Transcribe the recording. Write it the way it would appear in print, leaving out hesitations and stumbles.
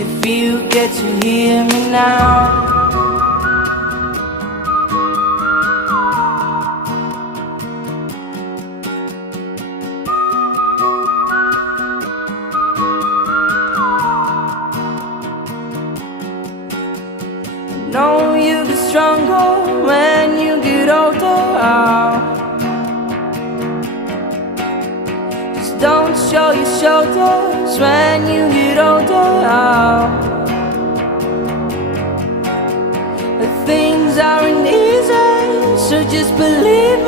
if you get to hear me now. Know you get stronger when you get older. Just don't show your shoulders when you get older. Things aren't easy, so just believe